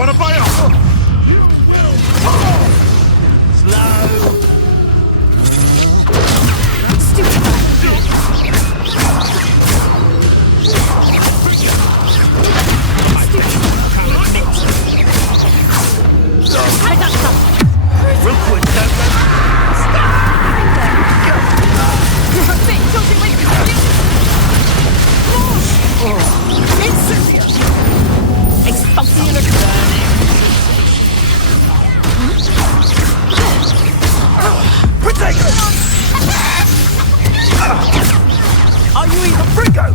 want to buy up? You will fall! Slow! Stupid guy! Rookwood, don't run! Incendiary! Expulsion of burning! Protect! Are you even Fringo!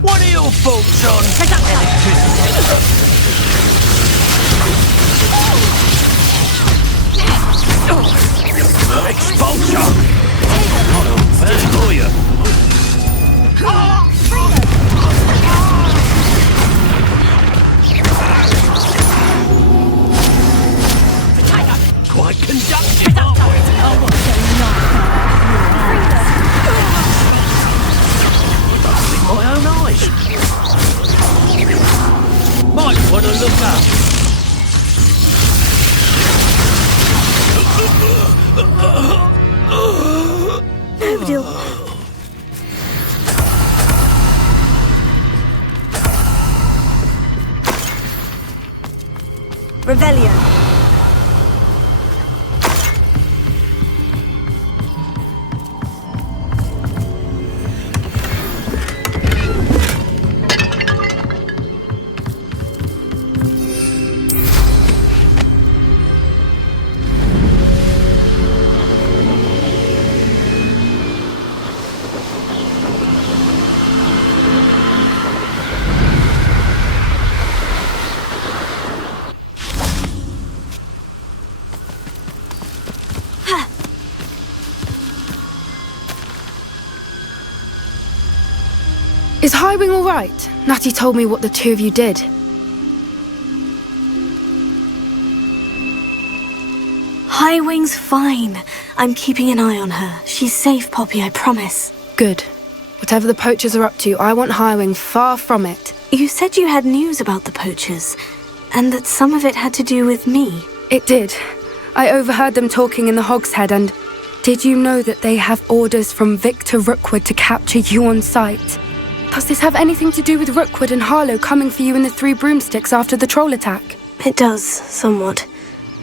What are your thoughts on Expulsion! Not a bad lawyer. Quite conductive, aren't we? Oh, what's going on? With my own eyes. Might want to look up. No deal. Revelio. Is Highwing all right? Natty told me what the two of you did. Highwing's fine. I'm keeping an eye on her. She's safe, Poppy, I promise. Good. Whatever the poachers are up to, I want Highwing far from it. You said you had news about the poachers, and that some of it had to do with me. It did. I overheard them talking in the Hogshead, and did you know that they have orders from Victor Rookwood to capture you on sight? Does this have anything to do with Rookwood and Harlow coming for you in the Three Broomsticks after the troll attack? It does, somewhat.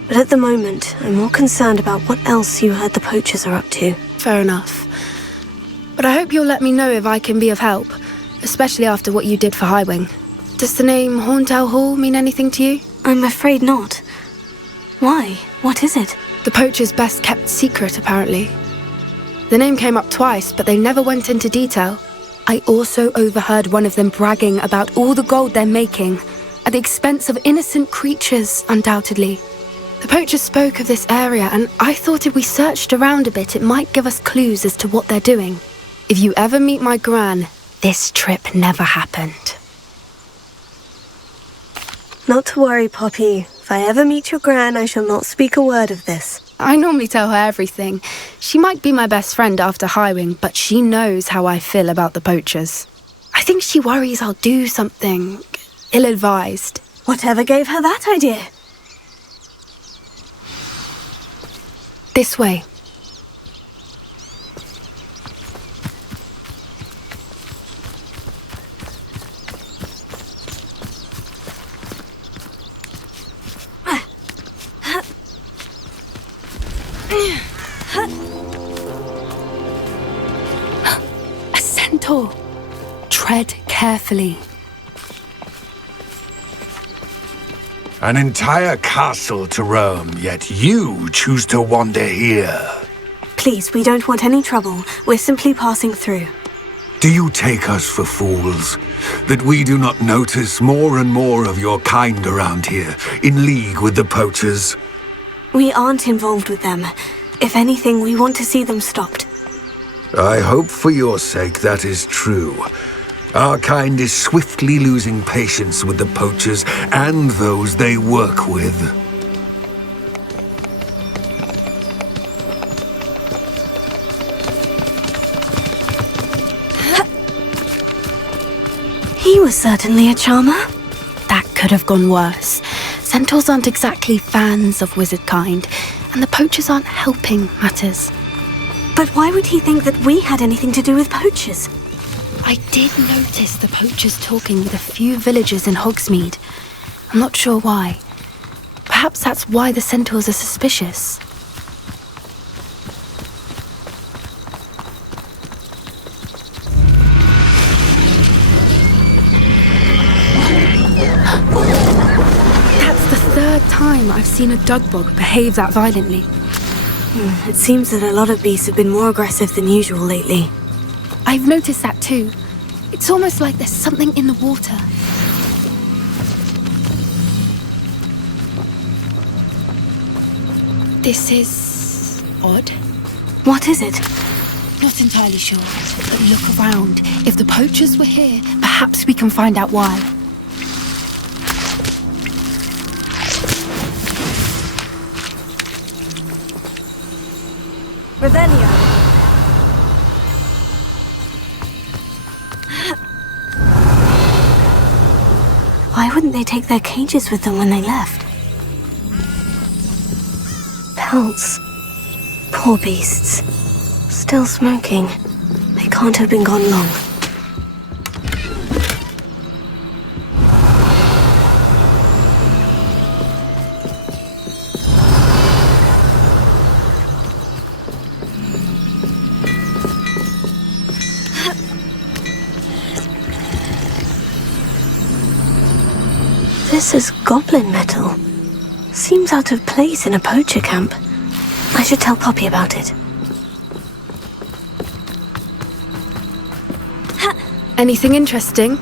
But at the moment, I'm more concerned about what else you heard the poachers are up to. Fair enough. But I hope you'll let me know if I can be of help, especially after what you did for Highwing. Does the name Horntail Hall mean anything to you? I'm afraid not. Why? What is it? The poachers' best kept secret, apparently. The name came up twice, but they never went into detail. I also overheard one of them bragging about all the gold they're making, at the expense of innocent creatures, undoubtedly. The poachers spoke of this area, and I thought if we searched around a bit, it might give us clues as to what they're doing. If you ever meet my gran, this trip never happened. Not to worry, Poppy. If I ever meet your gran, I shall not speak a word of this. I normally tell her everything. She might be my best friend after Highwing, but she knows how I feel about the poachers. I think she worries I'll do something ill-advised. Whatever gave her that idea? This way. A centaur. Tread carefully. An entire castle to roam, yet you choose to wander here. Please, we don't want any trouble. We're simply passing through. Do you take us for fools? That we do not notice more and more of your kind around here, in league with the poachers? We aren't involved with them. If anything, we want to see them stopped. I hope for your sake that is true. Our kind is swiftly losing patience with the poachers and those they work with. He was certainly a charmer. That could have gone worse. Centaurs aren't exactly fans of wizard kind, and the poachers aren't helping matters. But why would he think that we had anything to do with poachers? I did notice the poachers talking with a few villagers in Hogsmeade. I'm not sure why. Perhaps that's why the centaurs are suspicious. That's the third time I've seen a dugbog behave that violently. It seems that a lot of beasts have been more aggressive than usual lately. I've noticed that too. It's almost like there's something in the water. This is odd. What is it? Not entirely sure, but look around. If the poachers were here, perhaps we can find out why. Revelio. Why wouldn't they take their cages with them when they left? Pelts. Poor beasts. Still smoking. They can't have been gone long. This is goblin metal. Seems out of place in a poacher camp. I should tell Poppy about it. Anything interesting?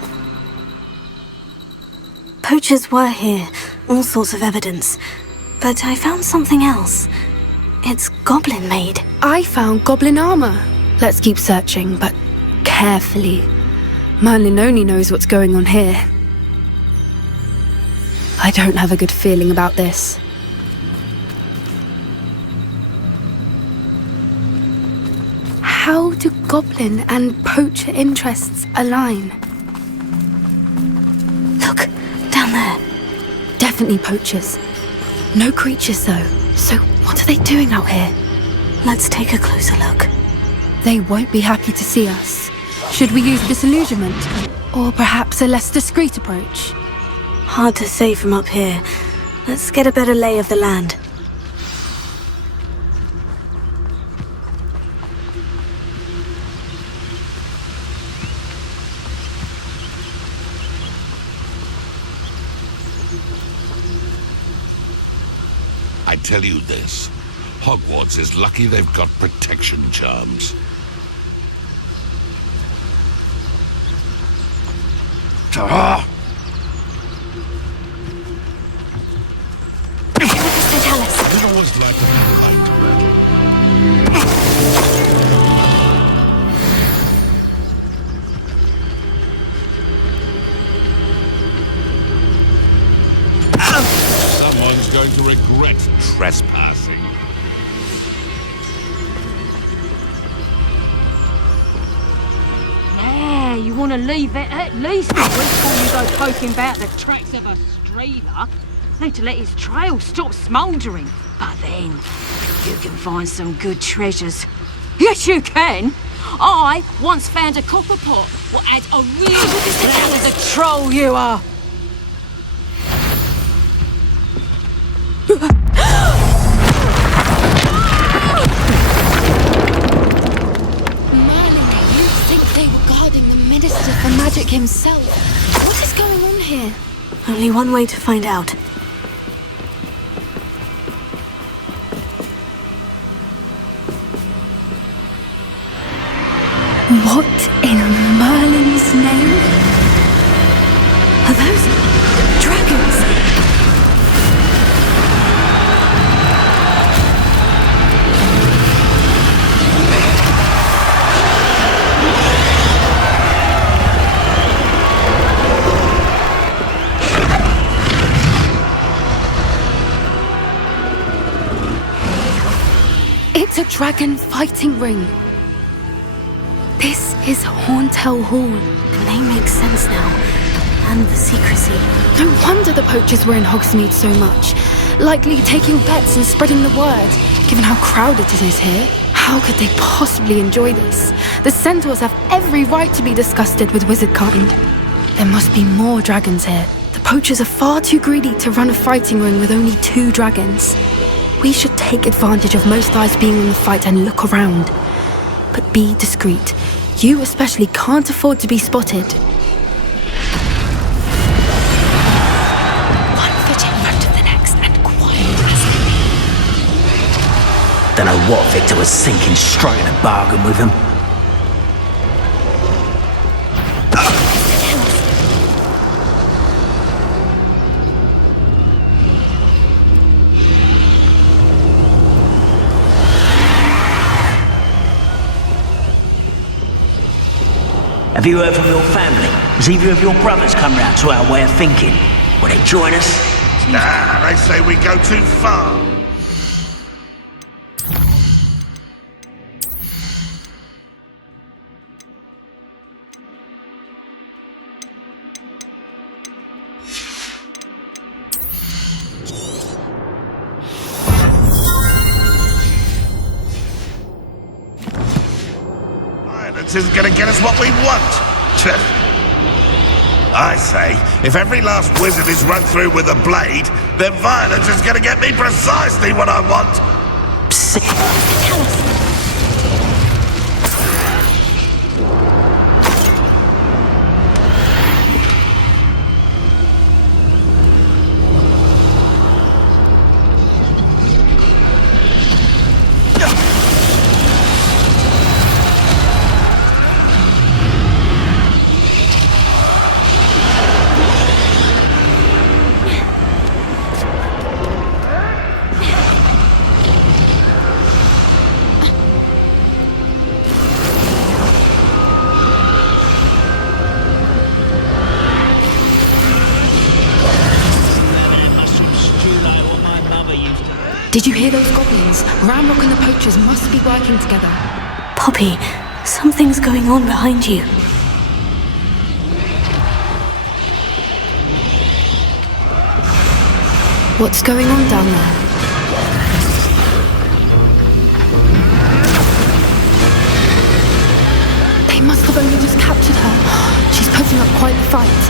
Poachers were here, all sorts of evidence. But I found something else. It's goblin made. I found goblin armor. Let's keep searching, but carefully. Merlin only knows what's going on here. I don't have a good feeling about this. How do goblin and poacher interests align? Look, down there. Definitely poachers. No creatures though. So what are they doing out here? Let's take a closer look. They won't be happy to see us. Should we use disillusionment? Or perhaps a less discreet approach? Hard to say from up here. Let's get a better lay of the land. I tell you this, Hogwarts is lucky they've got protection charms. Ah! We always like to have a right to battle. Someone's going to regret trespassing. Yeah, you want to leave it at least a week before you go poking about the tracks of a streeler. Need to let his trail stop smouldering. But then, you can find some good treasures. Yes, you can. I once found a copper pot. What adds a real that was a troll you are. Merlin, you'd think they were guarding the Minister for Magic himself. What is going on here? Only one way to find out. What in Merlin's name? Are those dragons? It's a dragon fighting ring. This is Horntail Hall. The name makes sense now. And the secrecy. No wonder the poachers were in Hogsmeade so much. Likely taking bets and spreading the word, given how crowded it is here. How could they possibly enjoy this? The centaurs have every right to be disgusted with wizard kind. There must be more dragons here. The poachers are far too greedy to run a fighting ring with only 2 dragons. We should take advantage of most eyes being in the fight and look around. But be discreet. You especially can't afford to be spotted. One foot in front of the next and quiet as can be. Don't know what Victor was thinking, striking a bargain with them. Have you heard from your family? Has either of your brothers come round to our way of thinking? Will they join us? Nah, they say we go too far. Violence isn't gonna get us what we want. I say, if every last wizard is run through with a blade, then violence is gonna get me precisely what I want. Did you hear those goblins? Ramrock and the poachers must be working together. Poppy, something's going on behind you. What's going on down there? They must have only just captured her. She's putting up quite the fight.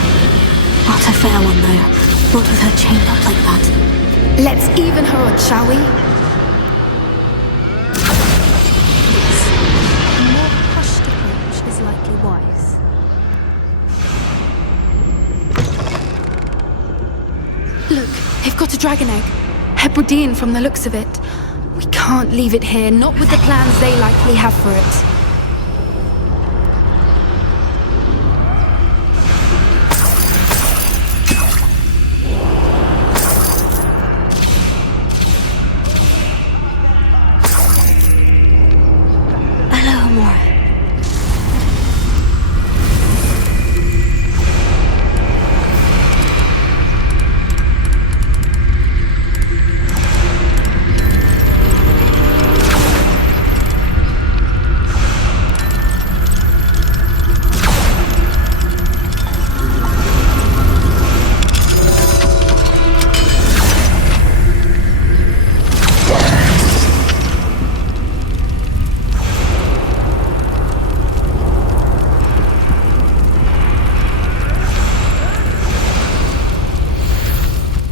Not a fair one, though. Not with her chained up like that. Let's even her odds, shall we? A more hushed approach is likely wise. Look, they've got a dragon egg. Hebridean from the looks of it. We can't leave it here, not with the plans they likely have for it.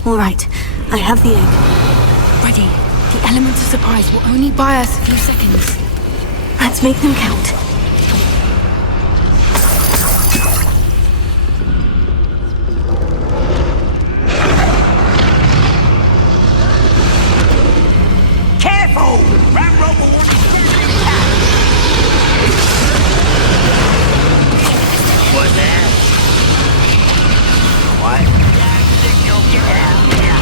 All right, I have the egg. Ready. The element of surprise will only buy us a few seconds. Let's make them count. Careful! Ramrock will want to attack! What's that? What? You'll get out of here!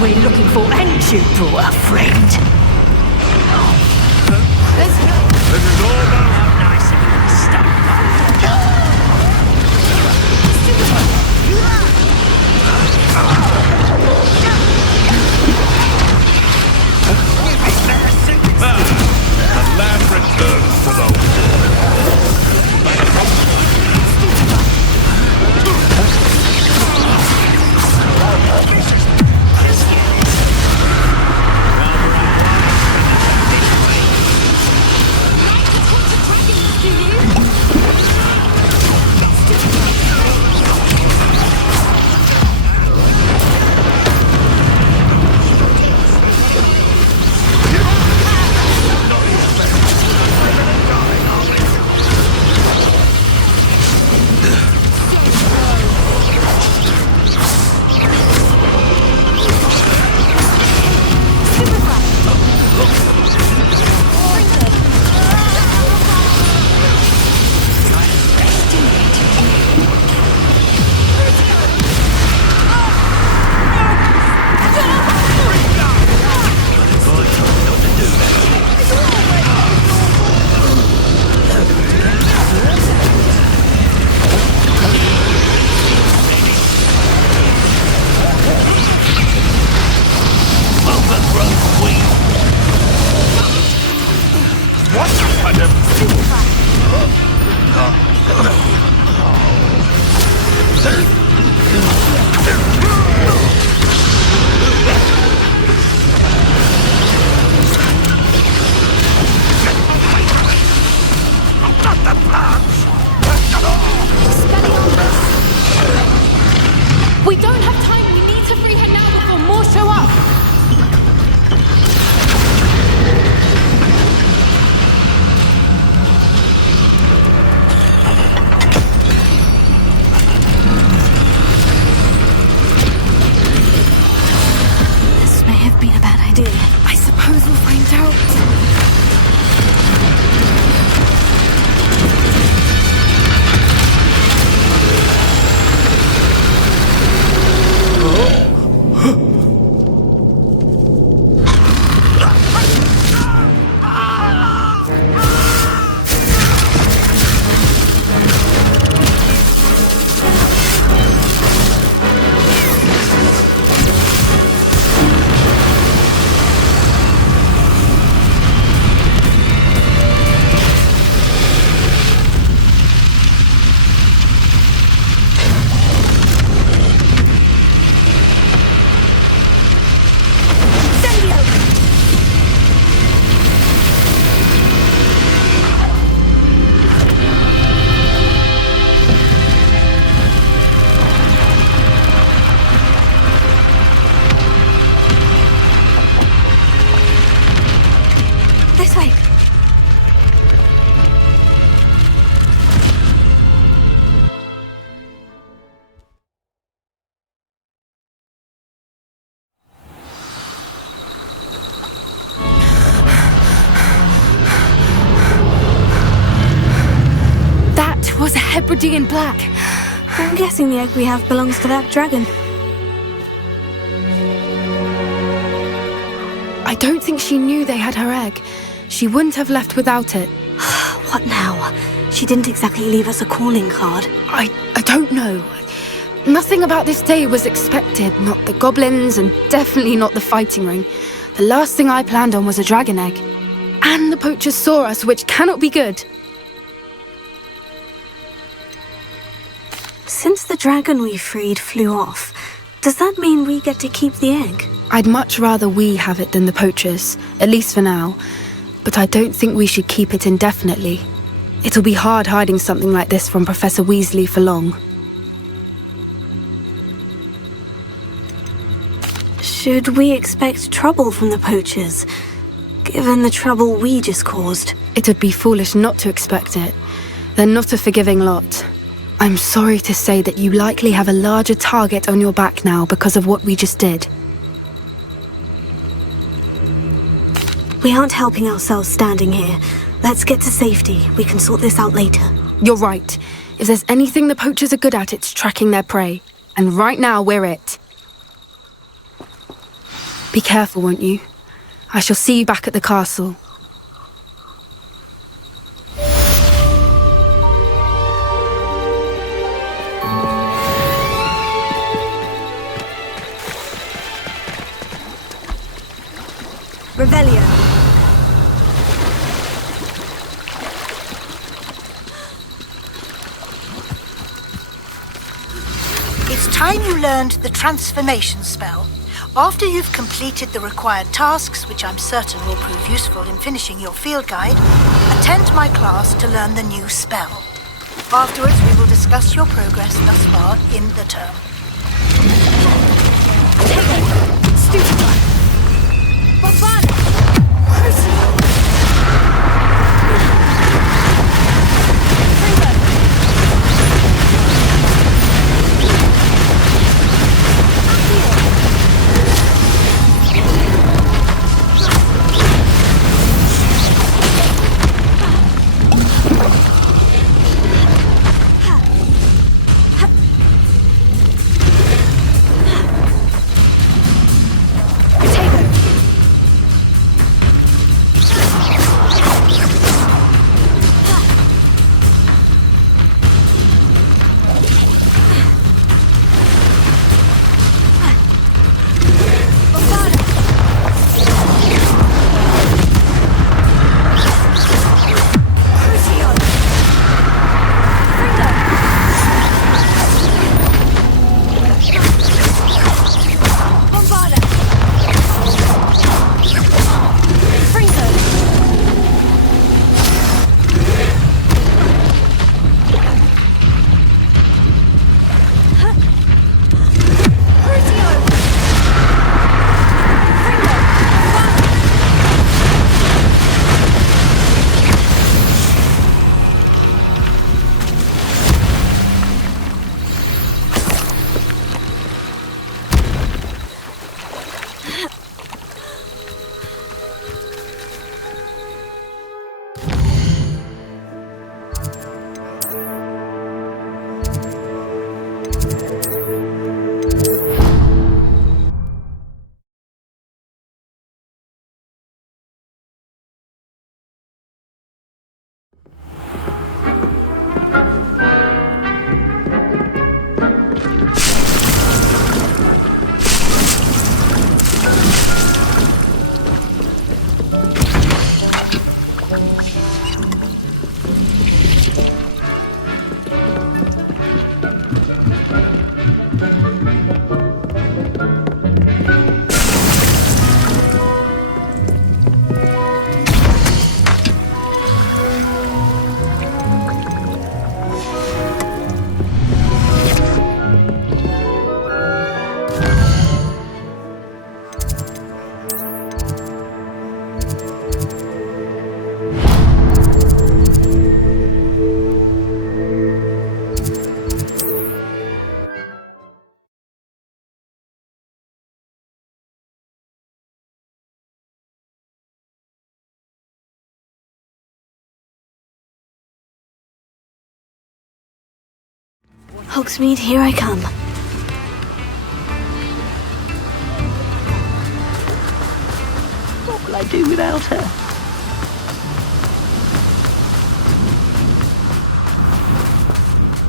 one we're looking for, ain't you, brought a friend? This is all about... How nice of you to stop by. The land returns to the We don't have time. We need to free her now before more show up. This may have been a bad idea. I suppose we'll find out. This way. That was a Hebridean black. I'm guessing the egg we have belongs to that dragon. I don't think she knew they had her egg. She wouldn't have left without it. What now? She didn't exactly leave us a calling card. I don't know. Nothing about this day was expected. Not the goblins, and definitely not the fighting ring. The last thing I planned on was a dragon egg. And the poachers saw us, which cannot be good. Since the dragon we freed flew off, does that mean we get to keep the egg? I'd much rather we have it than the poachers, at least for now. But I don't think we should keep it indefinitely. It'll be hard hiding something like this from Professor Weasley for long. Should we expect trouble from the poachers, given the trouble we just caused? It would be foolish not to expect it. They're not a forgiving lot. I'm sorry to say that you likely have a larger target on your back now because of what we just did. We aren't helping ourselves standing here. Let's get to safety. We can sort this out later. You're right. If there's anything the poachers are good at, it's tracking their prey. And right now, we're it. Be careful, won't you? I shall see you back at the castle. Revelio. It's time you learned the transformation spell. After you've completed the required tasks, which I'm certain will prove useful in finishing your field guide, attend my class to learn the new spell. Afterwards, we will discuss your progress thus far in the term. Stupefy. Bombard. Hogsmeade, here I come. What will I do without her?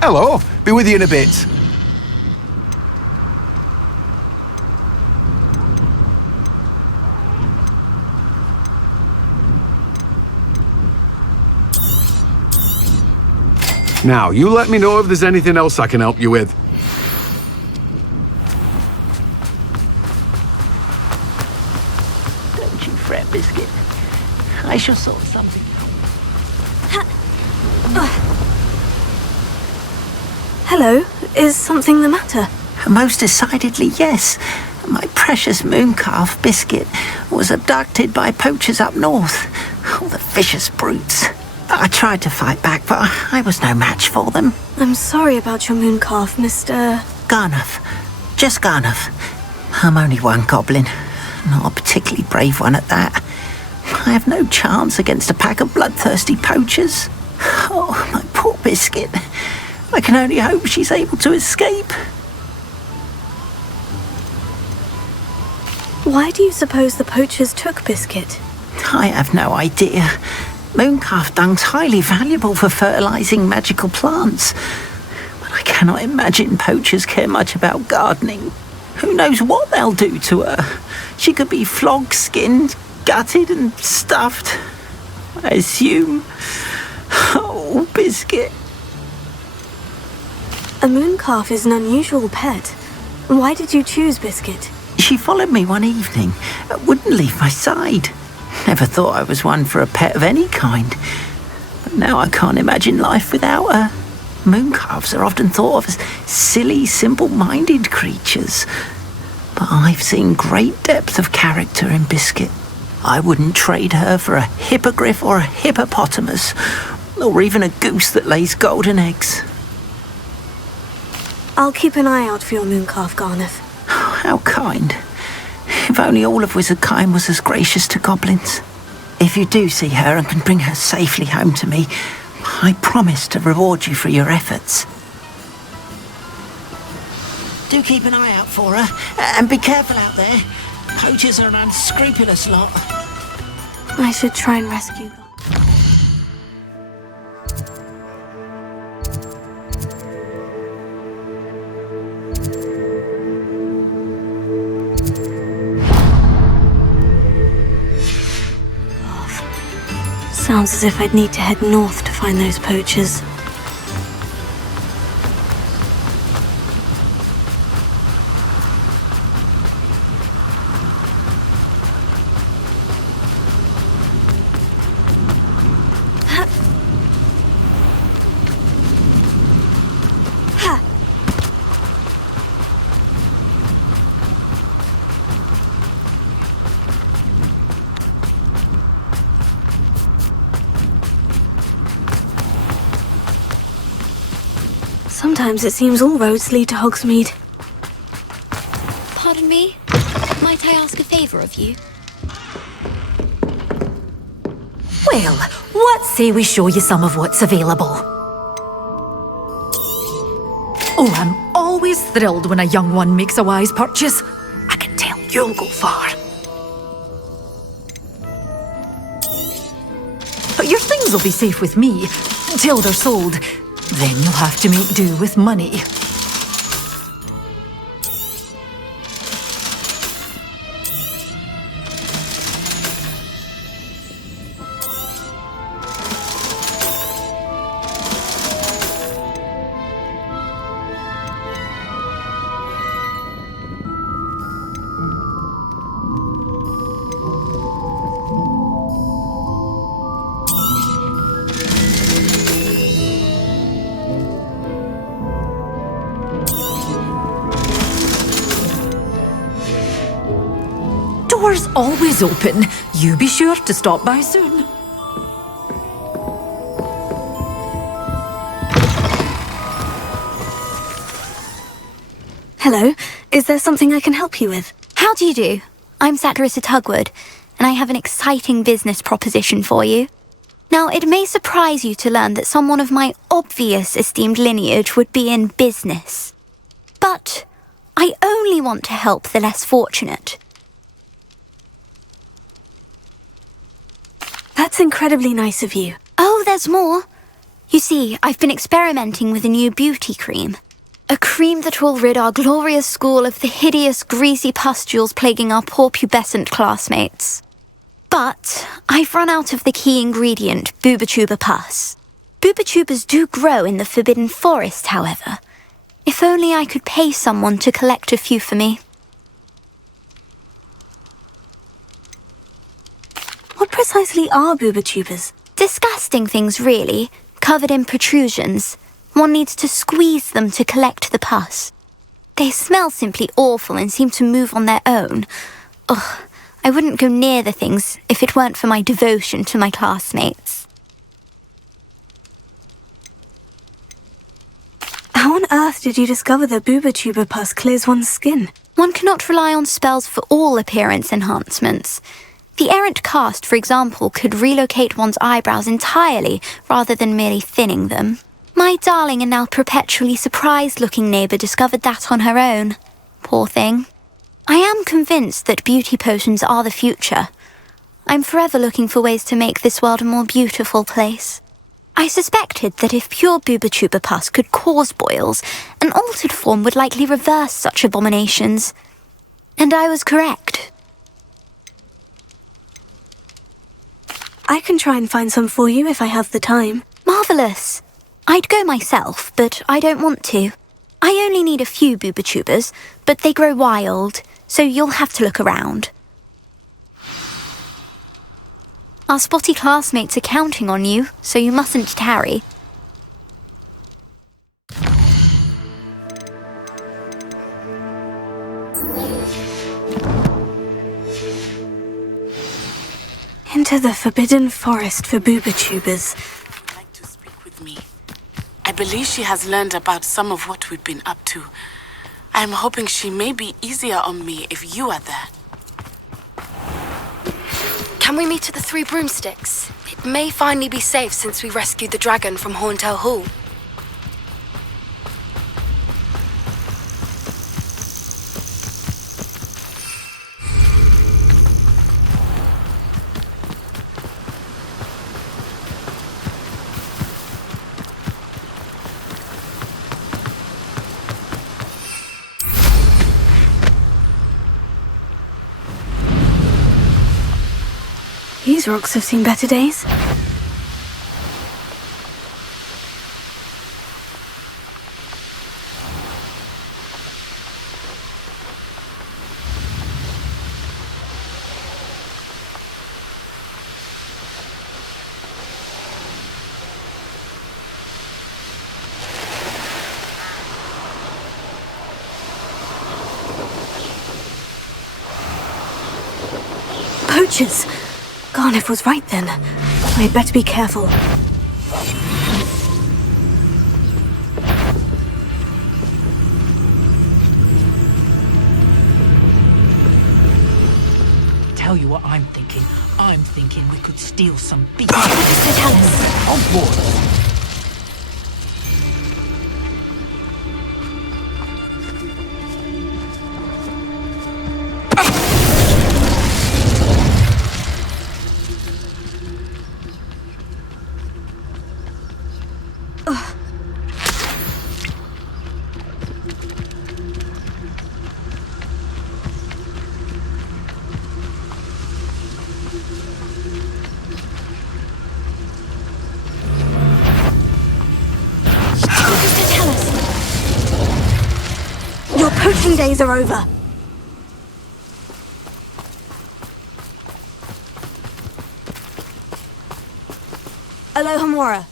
Hello, be with you in a bit. Now, you let me know if there's anything else I can help you with. Don't you fret, Biscuit. I shall sort something out. Hello, is something the matter? Most decidedly, yes. My precious moon calf, Biscuit, was abducted by poachers up north. All the vicious brutes. I tried to fight back, but I was no match for them. I'm sorry about your moon calf, Mr. Garnuff. Just Garnuff. I'm only one goblin. Not a particularly brave one at that. I have no chance against a pack of bloodthirsty poachers. Oh, my poor Biscuit. I can only hope she's able to escape. Why do you suppose the poachers took Biscuit? I have no idea. Mooncalf dung's highly valuable for fertilising magical plants. But I cannot imagine poachers care much about gardening. Who knows what they'll do to her? She could be flogged, skinned, gutted and stuffed. I assume. Oh, Biscuit. A mooncalf is an unusual pet. Why did you choose Biscuit? She followed me one evening, wouldn't leave my side. Never thought I was one for a pet of any kind. But now I can't imagine life without her. Mooncalves are often thought of as silly, simple-minded creatures. But I've seen great depth of character in Biscuit. I wouldn't trade her for a hippogriff or a hippopotamus, or even a goose that lays golden eggs. I'll keep an eye out for your mooncalf, Garneth. How kind. If only all of Wizardkind was as gracious to goblins. If you do see her and can bring her safely home to me, I promise to reward you for your efforts. Do keep an eye out for her, and be careful out there. Poachers are an unscrupulous lot. I should try and rescue them. Sounds as if I'd need to head north to find those poachers. Sometimes it seems all roads lead to Hogsmeade. Pardon me? Might I ask a favour of you? Well, what say we show you some of what's available? Oh, I'm always thrilled when a young one makes a wise purchase. I can tell you'll go far. But your things will be safe with me, till they're sold. Then you'll have to make do with money. Doors always open. You be sure to stop by soon. Hello, is there something I can help you with? How do you do? I'm Saturissa Tugwood, and I have an exciting business proposition for you. Now, it may surprise you to learn that someone of my obvious esteemed lineage would be in business. But I only want to help the less fortunate. That's incredibly nice of you. Oh, there's more. You see, I've been experimenting with a new beauty cream. A cream that will rid our glorious school of the hideous, greasy pustules plaguing our poor pubescent classmates. But I've run out of the key ingredient, Booba-Tuber pus. Booba-Tubers do grow in the Forbidden Forest, however. If only I could pay someone to collect a few for me. What precisely are Booba-Tubers? Disgusting things, really, covered in protrusions. One needs to squeeze them to collect the pus. They smell simply awful and seem to move on their own. Ugh, I wouldn't go near the things if it weren't for my devotion to my classmates. How on earth did you discover that Booba-Tuber pus clears one's skin? One cannot rely on spells for all appearance enhancements. The errant cast, for example, could relocate one's eyebrows entirely rather than merely thinning them. My darling and now perpetually surprised-looking neighbour discovered that on her own. Poor thing. I am convinced that beauty potions are the future. I'm forever looking for ways to make this world a more beautiful place. I suspected that if pure booba-tuba pus could cause boils, an altered form would likely reverse such abominations. And I was correct. I can try and find some for you if I have the time. Marvellous. I'd go myself, but I don't want to. I only need a few booba-tubas, but they grow wild, so you'll have to look around. Our spotty classmates are counting on you, so you mustn't tarry. Into the forbidden forest for booba-tubas. Would like to speak with me. I believe she has learned about some of what we've been up to. I'm hoping she may be easier on me if you are there. Can we meet at the Three Broomsticks? It may finally be safe since we rescued the dragon from Horntail Hall. These rocks have seen better days. Poachers! Garniff was right then. I'd better be careful. Tell you what I'm thinking. I'm thinking we could steal some beef. Mr. On board. Poaching days are over. Alohomora.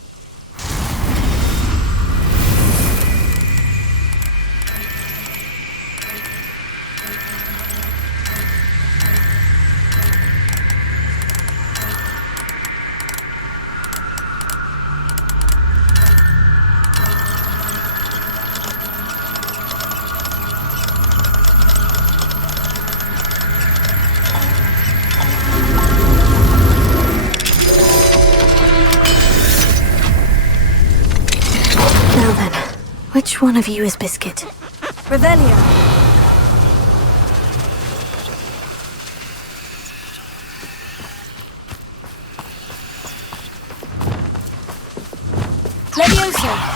Which one of you is Biscuit? Revelio. Levioso.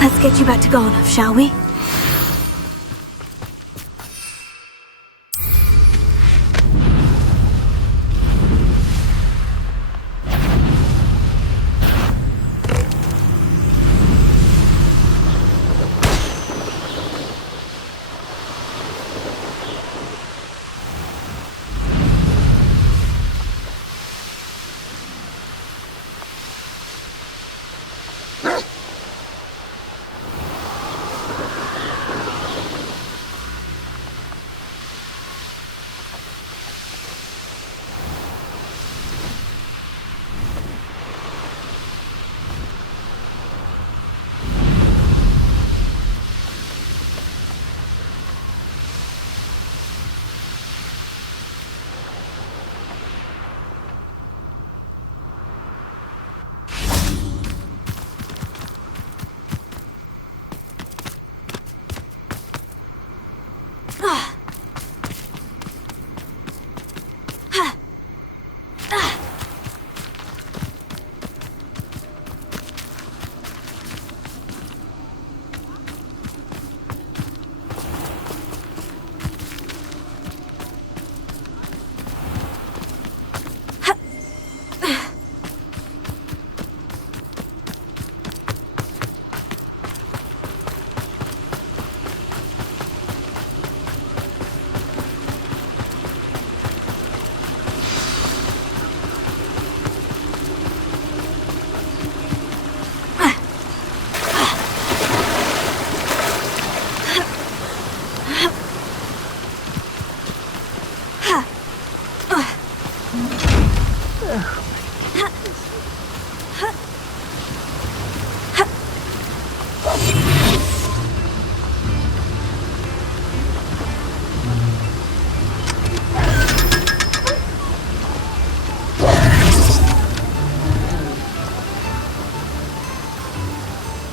Let's get you back to Garniff, shall we?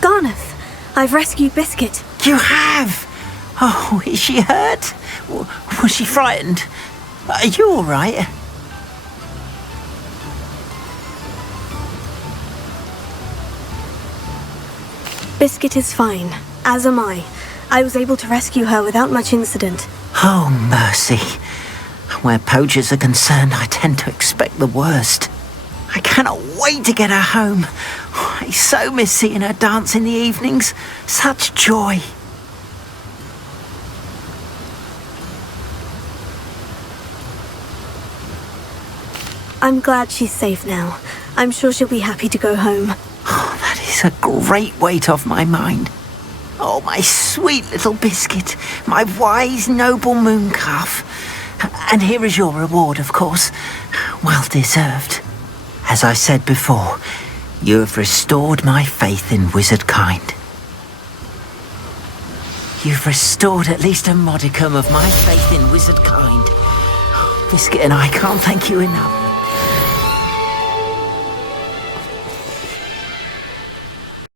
Garneth, I've rescued Biscuit. You have? Oh, is she hurt? Was she frightened? Are you all right? Biscuit is fine, as am I. I was able to rescue her without much incident. Oh, mercy. Where poachers are concerned, I tend to expect the worst. I cannot wait to get her home. I so miss seeing her dance in the evenings. Such joy. I'm glad she's safe now. I'm sure she'll be happy to go home. Oh, that is a great weight off my mind. Oh, my sweet little Biscuit, my wise, noble moon calf. And here is your reward, of course. Well deserved. As I said before, you have restored my faith in wizard kind. You've restored at least a modicum of my faith in wizard kind. Biscuit and I can't thank you enough.